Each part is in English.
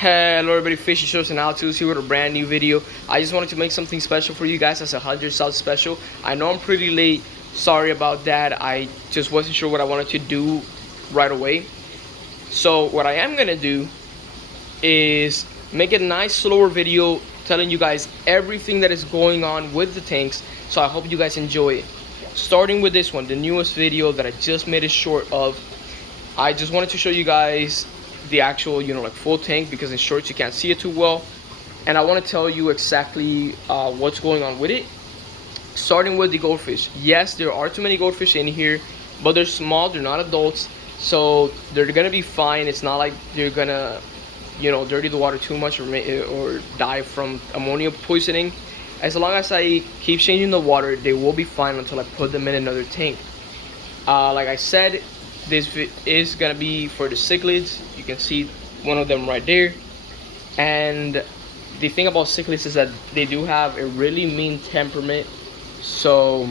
Hello everybody, Fishy Shorts and How To's here with a brand new video. I just wanted to make something special for you guys as a 100 sub special. I know I'm pretty late, sorry about that. I just wasn't sure what I wanted to do right away. So what I am gonna do is make a nice slower video telling you guys everything that is going on with the tanks. So I hope you guys enjoy it. Starting with this one, the newest video that I just made a short of. I just wanted to show you guys the actual, like full tank, because in shorts you can't see it too well. And I want to tell you exactly what's going on with it. Starting with the goldfish. Yes, there are too many goldfish in here, but they're small, they're not adults, so they're gonna be fine. It's not like they're gonna, dirty the water too much or die from ammonia poisoning. As long as I keep changing the water, they will be fine until I put them in another tank. Like I said, this is gonna be for the cichlids. You can see one of them right there. And the thing about cichlids is that they do have a really mean temperament, so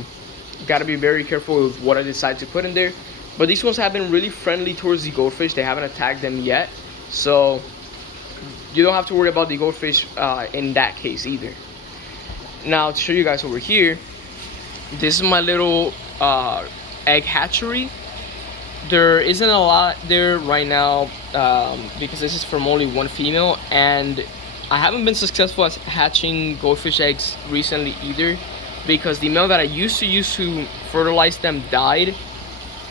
you gotta be very careful with what I decide to put in there. But these ones have been really friendly towards the goldfish. They haven't attacked them yet, so you don't have to worry about the goldfish in that case either. Now to show you guys over here, this is my little egg hatchery. There isn't a lot there right now because this is from only one female, and I haven't been successful at hatching goldfish eggs recently either, because the male that I used to use to fertilize them died,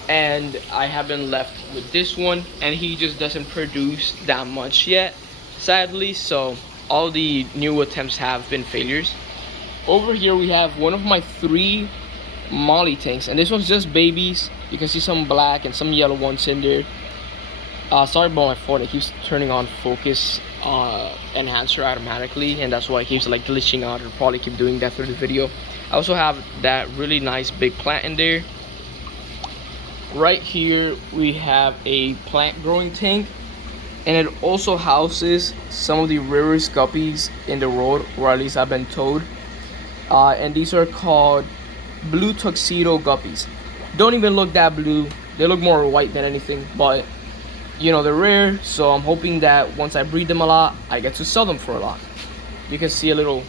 and I have been left with this one, and he just doesn't produce that much yet, sadly. So all the new attempts have been failures. Over here we have one of my 3 Molly tanks, and this one's just babies. You can see some black and some yellow ones in there. Sorry about my phone, it keeps turning on focus enhancer automatically, and that's why it keeps like glitching out. It'll probably keep doing that through the video. I also have that really nice big plant in there. Right here we have a plant growing tank, and it also houses some of the rarest guppies in the world, or at least I've been told. And these are called blue tuxedo guppies. Don't even look that blue, they look more white than anything, but they're rare, so I'm hoping that once I breed them a lot, I get to sell them for a lot. You can see a little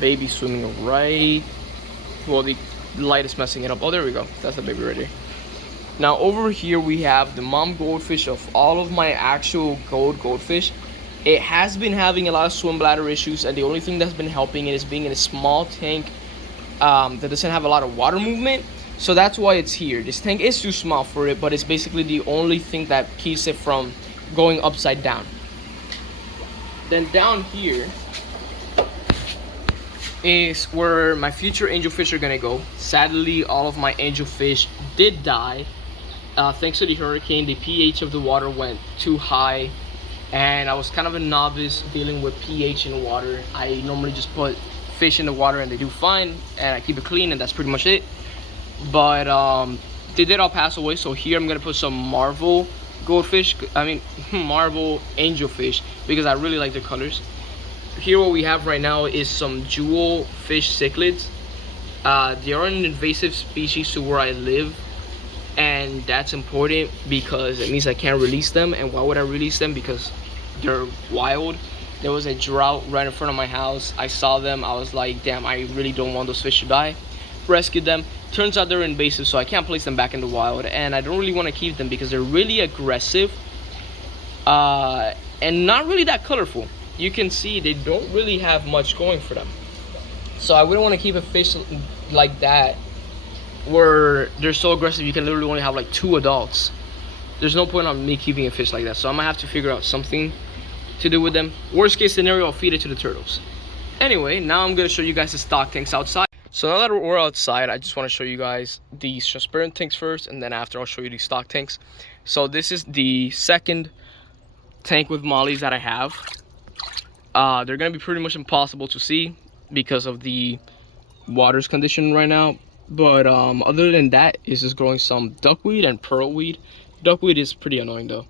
baby swimming right, well, the light is messing it up. Oh, there we go, that's the baby right there. Now over here we have the mom goldfish of all of my actual goldfish. It has been having a lot of swim bladder issues, and the only thing that's been helping it is being in a small tank that doesn't have a lot of water movement. So that's why it's here. This tank is too small for it, but it's basically the only thing that keeps it from going upside down. Then down here is where my future angelfish are gonna go. Sadly, all of my angelfish did die. Thanks to the hurricane, the pH of the water went too high, and I was kind of a novice dealing with pH in water. I normally just put fish in the water and they do fine, and I keep it clean, and that's pretty much it. But they did all pass away, so here I'm gonna put some Marvel goldfish, Marvel angelfish, because I really like the colors. Here what we have right now is some jewel fish cichlids. They are an invasive species to where I live, and that's important because it means I can't release them. And why would I release them? Because they're wild. There was a drought right in front of my house. I saw them, I was like, damn, I really don't want those fish to die. Rescued them. Turns out they're invasive, so I can't place them back in the wild, and I don't really want to keep them because they're really aggressive and not really that colorful. You can see they don't really have much going for them, so I wouldn't want to keep a fish like that where they're so aggressive you can literally only have like 2 adults. There's no point on me keeping a fish like that, so I'm gonna have to figure out something to do with them. Worst case scenario, I'll feed it to the turtles. Anyway, now I'm gonna show you guys the stock tanks outside. So now that we're outside, I just want to show you guys these transparent tanks first, and then after I'll show you these stock tanks. So this is the second tank with mollies that I have. They're gonna be pretty much impossible to see because of the water's condition right now, but other than that, it's just growing some duckweed and pearlweed. Duckweed is pretty annoying though.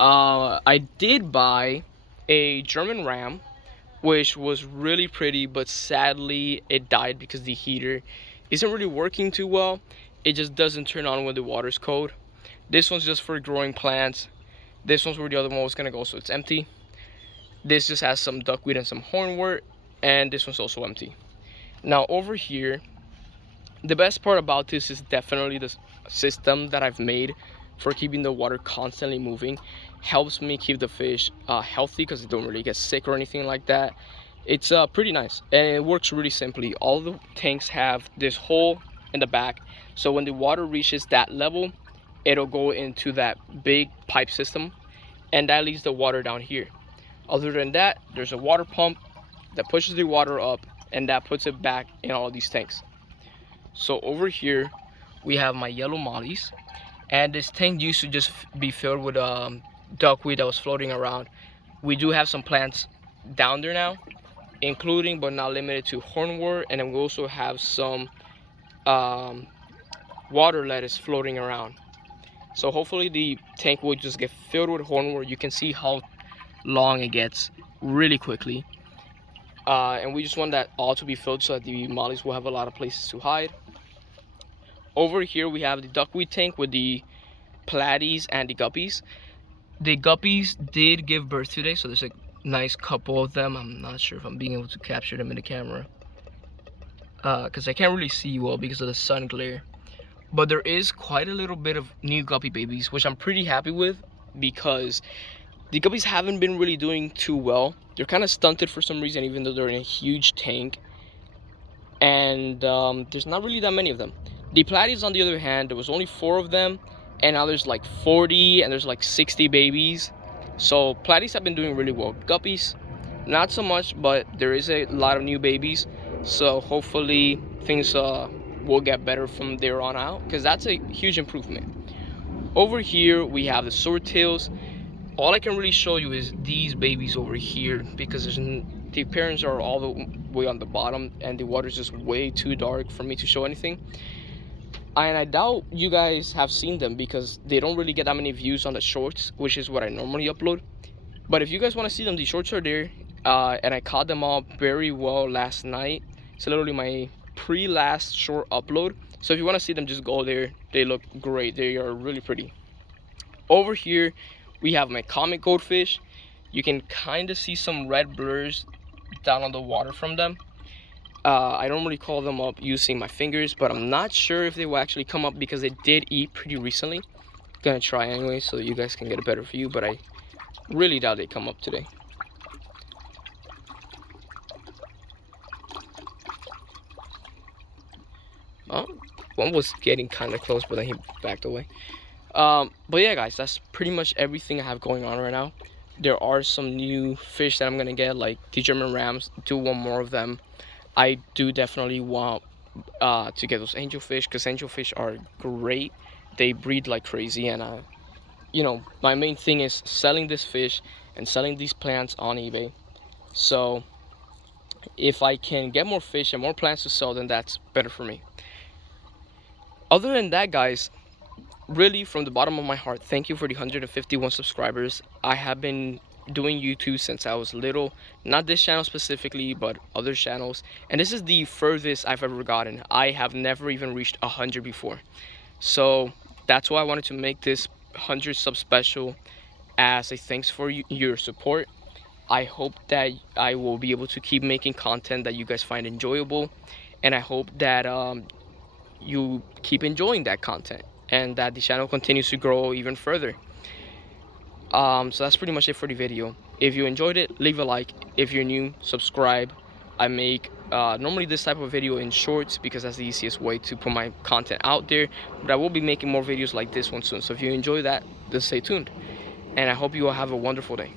I did buy a German ram, which was really pretty, but sadly it died because the heater isn't really working too well. It just doesn't turn on when the water's cold. This one's just for growing plants. This one's where the other one was gonna go, so it's empty. This just has some duckweed and some hornwort, and this one's also empty. Now over here, the best part about this is definitely the system that I've made for keeping the water constantly moving. Helps me keep the fish healthy because they don't really get sick or anything like that. It's pretty nice, and it works really simply. All the tanks have this hole in the back, so when the water reaches that level, it'll go into that big pipe system, and that leaves the water down here. Other than that, there's a water pump that pushes the water up, and that puts it back in all these tanks. So over here we have my yellow mollies, and this tank used to just be filled with duckweed that was floating around. We do have some plants down there now, including but not limited to hornwort, and then we also have some water lettuce floating around. So hopefully the tank will just get filled with hornwort. You can see how long it gets really quickly, and we just want that all to be filled so that the mollies will have a lot of places to hide. Over here we have the duckweed tank with the platies and the guppies. The guppies did give birth today, so there's a nice couple of them. I'm not sure if I'm being able to capture them in the camera because I can't really see well because of the sun glare. But there is quite a little bit of new guppy babies, which I'm pretty happy with because the guppies haven't been really doing too well. They're kind of stunted for some reason, even though they're in a huge tank, and there's not really that many of them. The platies, on the other hand, there was only 4 of them, and now there's like 40, and there's like 60 babies. So platies have been doing really well. Guppies, not so much, but there is a lot of new babies. So hopefully things will get better from there on out, because that's a huge improvement. Over here we have the swordtails. All I can really show you is these babies over here, because the parents are all the way on the bottom, and the water is just way too dark for me to show anything. And I doubt you guys have seen them because they don't really get that many views on the shorts, which is what I normally upload. But if you guys want to see them, the shorts are there, and I caught them all very well last night. It's literally my pre-last short upload, so if you want to see them, just go there. They look great. They are really pretty. Over here we have my comet goldfish. You can kind of see some red blurs down on the water from them. I don't really call them up using my fingers, but I'm not sure if they will actually come up because they did eat pretty recently. Gonna try anyway so you guys can get a better view, but I really doubt they come up today. Oh, one was getting kind of close, but then he backed away. But yeah, guys, that's pretty much everything I have going on right now. There are some new fish that I'm gonna get, like the German rams. Do want more of them. I do definitely want to get those angelfish, because angelfish are great. They breed like crazy, and you know, my main thing is selling this fish and selling these plants on eBay. So if I can get more fish and more plants to sell, then that's better for me. Other than that, guys, really from the bottom of my heart, thank you for the 151 subscribers. I have been doing YouTube since I was little, not this channel specifically, but other channels, and this is the furthest I've ever gotten. I have never even reached 100 before, so that's why I wanted to make this 100 sub special as a thanks for your support. I hope that I will be able to keep making content that you guys find enjoyable, and I hope that you keep enjoying that content and that the channel continues to grow even further. So that's pretty much it for the video. If you enjoyed it, leave a like. If you're new, subscribe. I make normally this type of video in shorts because that's the easiest way to put my content out there, but I will be making more videos like this one soon. So if you enjoy that, just stay tuned, and I hope you all have a wonderful day.